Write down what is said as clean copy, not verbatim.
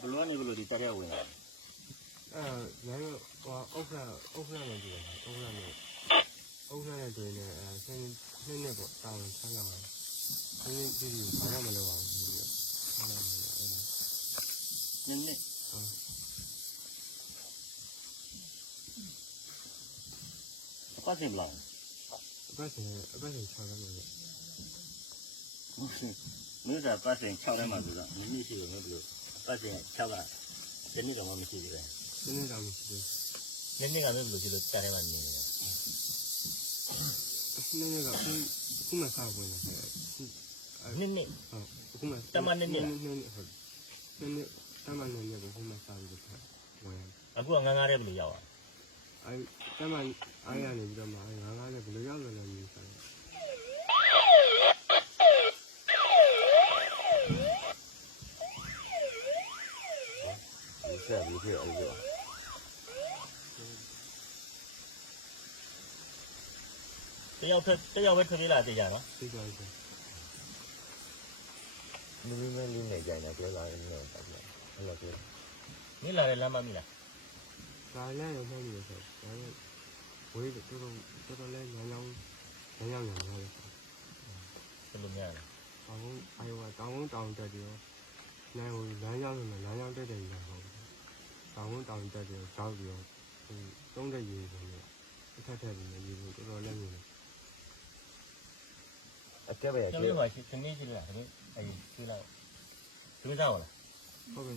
ဘလူကနေဘလူဒီတက်ရဝင်လာလမ်းဟိုအုတ်ခနဲ့ကြည့်တယ်အုတ်ခနဲ့တွေ့နေဆင်းနှစ်ပေါ့တောင်းဆန်းလာတယ်ဆင်းကြည့်ဘာမှမလုပ်ပါဘူးပြီးတော့နည်းနည်းပတ်စင်ဘလောက်ပတ်စင်6တယ်လို့မြို့သာပတ်စင်6ထဲမှာဆိုတော့နည်းနည်းရှိတယ်ဘယ်လိုပတ်စင်6ကဒီနေ့တော့မရှိဘူးလေဒီနေ့တော့မရှိဘူးနည်းနည်းကလည်းဘယ်လိုကြည့်လို့ကြားထဲမှာနေနေလဲနည်းနည်းကခုမှစားဝင်တယ်နည်းနည်းဟုတ်ခုမှတမနည်းနည်းဟုတ်နည်းနည်းတမနည်းနည်းကိုခုမှစားပြီးတော့ဝင်အခုကငန်းကားတဲ့ဘယ်လိုရောက်อ่ะတမအားရနေပြီးတော့မှငါးလည်းဘယ်လိုရောက်လဲလို့မြင်စားဆက်ပြီးဖြစ်အောင်ပြောတယောက်ပဲထွက်ပြေးလာကြကြနော်သိကြတယ်မင်းမင်းလေးနေကြတယ်ပြောလာတယ်နော်ဟုတ်လားပြောနေလာတယ်လမ်းမမိလားဒါလည်းရုံးနေတယ်ဆိုတော့ဝေးတော်လေးညောင်းရတယ်ဘယ်လိုများလဲတောင်းတက်တယ်နိုင်ဟိုလမ်းရောက်နေလမ်းရောက်တက်တယ်ညာဟုတ်တောင်းတက်တယ်ကြောက်ပြီးတော့တုံးတဲ့ရေဆိုတော့အထက်ထက်ပြီးရေကိုတော်လေးမြင်တယ်အကျက်ပဲကျဲပါရှိခင်းနေရှိလားခင်းအဲဒီရှိလားခင်းစားပါလားဟုတ်ကဲ့